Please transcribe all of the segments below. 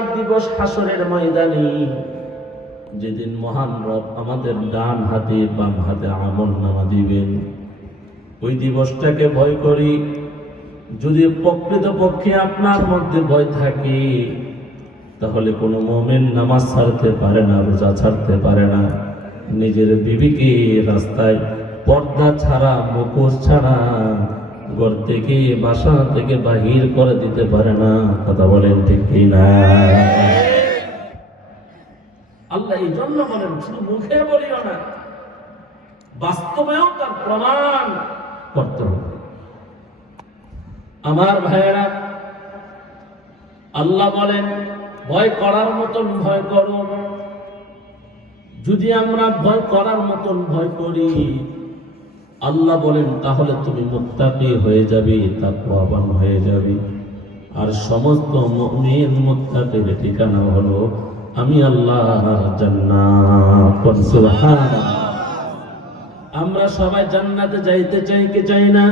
বিচার দিবস হাসরের ময়দানে। যেদিন মহান রব আমাদের ডান হাতে, বাম হাতে আমল নামা দিবেন, ওই দিবসটাকে ভয় করি। যদি প্রকৃত পক্ষে আপনার মধ্যে ভয় থাকে, তাহলে কোনো মোমেন নামাজ ছাড়তে পারে না, রোজা ছাড়তে পারে না। নিজের বিবিকে রাস্তায় পর্দা ছাড়া, মুখোশ ছাড়া ঘর থেকে, বাসা থেকে বাহির করে দিতে পারে না। কথা বলেন ঠিক না আল্লাহ এই জন্য বলেন, শুধু মুখে বলিও না, বাস্তবেও তার প্রমাণ করতে হবে। আমার ভাইয়েরা, আল্লাহ বলেন, ভয় করার মতন ভয় করো। যদি আমরা ভয় করার মতন ভয় করি আল্লাহ বলেন, তাহলে তুমি মুত্তাকি হয়ে যাবে, তাকওয়াবান হয়ে যাবে। আর সমস্ত মুমিন মুত্তাকির ঠিকানা হলো, আমি আল্লাহ জান্নাত। আমরা সবাই জান্নাতে যাইতে চাই কি চাই না?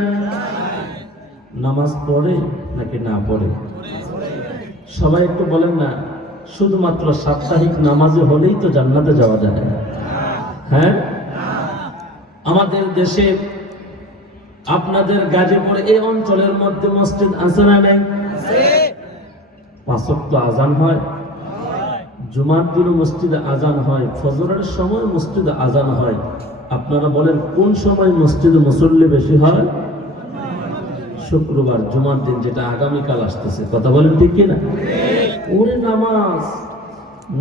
নামাজ পড়ে নাকি না পড়ে? সবাই একটু বলেন না, শুধুমাত্র সাপ্তাহিক নামাজে হলেই তো জান্নাতে যাওয়া যায়। হ্যাঁ? আমাদের দেশে আপনাদের গাজীপুর এই অঞ্চলের মধ্যে মসজিদ আছে না নেই? পাঁচক তো আজান হয়। জুমার দিনও মসজিদে আজান হয়, ফজরের সময় মসজিদে আজান হয়। আপনারা বলেন, কোন সময় মসজিদে মুসল্লি বেশি হয়? শুক্রবার, জুমার দিন যেটা আগামীকাল আসতেছে। কথা বলেন ঠিক কিনা? ওরে নামাজ,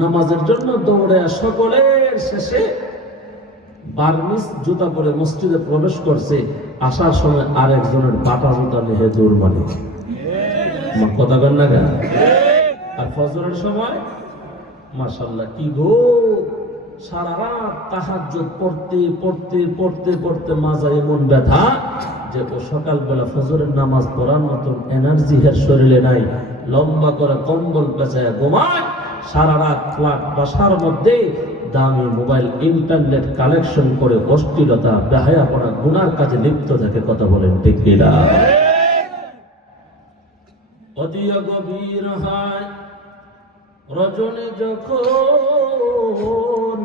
নামাজের জন্য দৌড়ে সকলের শেষে বার্মিস জুতা পরে মসজিদে প্রবেশ করছে, আসার সময় আর একজনের জুতা নিয়ে দৌড় মানে কথা বলেন না কেন? আর ফজরের সময়? মাশাল্লাহ কি গো? সারা রাত তাহাজ্জুদ পড়তে পড়তে পড়তে পড়তে মাজায় এমন ব্যথা যে ও সকালবেলা ফজরের নামাজ পড়ার মতন এনার্জি হের শরীরে নাই, লম্বা করে কম্বল পেঁচায় ঘুমায়, সারা রাত ফ্ল্যাট বাসার মধ্যে দামি মোবাইল ইন্টারনেট কালেকশন করে অশ্লীলতা বেহায়া পড়া, গুনার কাজে লিপ্ত থাকে কথা বলেন ঠিক কিনা? গভীর হয়, রজনী যখন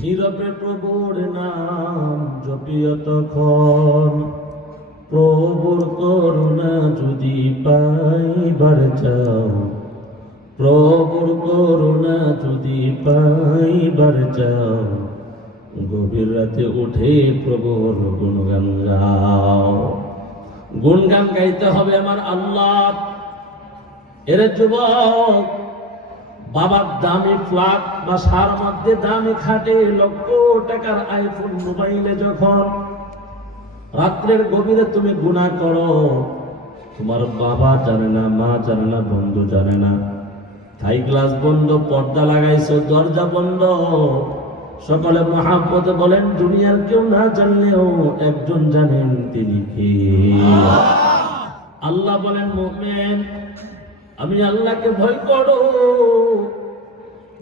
নীরবে প্রভুর নাম জপিয় তখন প্রভুর করুণা যদি পাইবার চাও প্রভুর করুণা যদি পাইবার চাও, গভীর রাতে উঠে প্রভুর গুণগান গাও। গুণগান গাইতে হবে আমার আল্লাহ। এর যুবক, বাবার দামি ফ্ল্যাট বা সার মধ্যে দামি খাটে লক্ষ টাকার আইফোন মোবাইলে যখন রাত্রের গভীরে তুমি গুণা করো, তোমার বাবা জানে না, মা জানে না, বন্ধু জানে না। থাই গ্লাস বন্ধ, পর্দা লাগাইছো, দরজা বন্ধ। সকলে মহাব্বতে বলেন, দুনিয়ার কেউ না জানলেও একজন জানেন তিনি কে। আল্লাহ বলেন, মোমেন, আমি আল্লাহকে ভয় করো।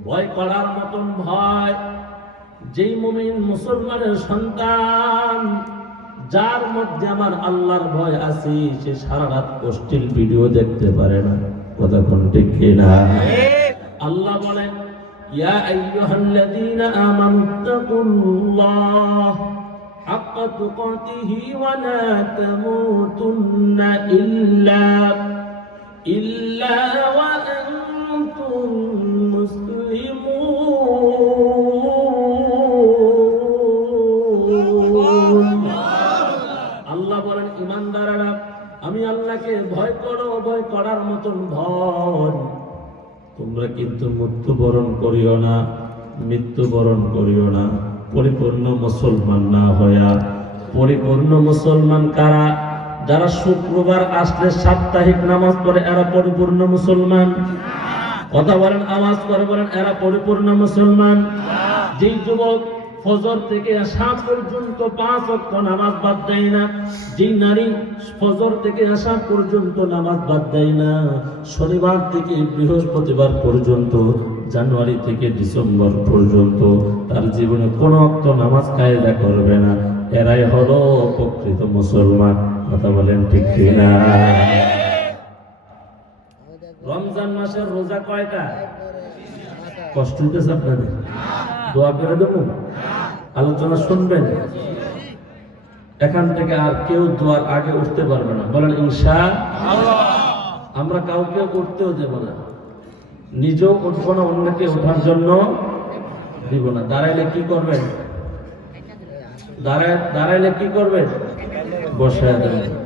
ভয় করার মতন ভয়, যেই মুমিন মুসলমানের সন্তান, যার মধ্যে আমার আল্লাহর ভয় আছে, সে সারা রাত অশ্লীল ভিডিও দেখতে পারে না। কতক্ষণ ঠিক না আল্লাহ বলেন ইয়া আইয়ুহাল্লাযীনা আমানুত্তাকুল্লাহ حق تقاته ولا تموتن إلا إلا তোমরা কিন্তু মৃত্যুবরণ করিও না, মৃত্যুবরণ করিও না। পরিপূর্ণ মুসলমান না হইয়া, পরিপূর্ণ মুসলমান কারা? যারা শুক্রবার আসলে সাপ্তাহিক নামাজ পড়ে, এরা পরিপূর্ণ মুসলমান? কথা বলেন, আওয়াজ করে বলেন, এরা পরিপূর্ণ মুসলমান? যেই যুবক ফজর থেকে আসা পর্যন্ত পাঁচ অক্ট নামাজ বাদ দেয় না। যেই নারী ফজর থেকে আসা পর্যন্ত নামাজ বাদ দেয় না, শনিবার থেকে বৃহস্পতিবার পর্যন্ত, জানুয়ারি থেকে ডিসেম্বর পর্যন্ত তার জীবনে কোনো অক্ত নামাজ কায়দা করবে না। এরাই হলো প্রকৃত মুসলমান। কথা বলেন ঠিক কিনা? রমজান মাসের রোজা কয়টা? কষ্ট হইতেছে আপনাদের? দোয়া করে দেবো? আলোচনা শুনবেন? এখান থেকে আর কেউ দোয়ার আগে উঠতে পারবে না। বলেন ঈশা আমরা কাউকে উঠতেও দেব না। নিজেও উঠবো না, অন্যকে ওঠার জন্য দিব না। দাঁড়াইলে কি করবেন? দাঁড়ায় দাঁড়াইলে কি করবেন? বসে দেবেন।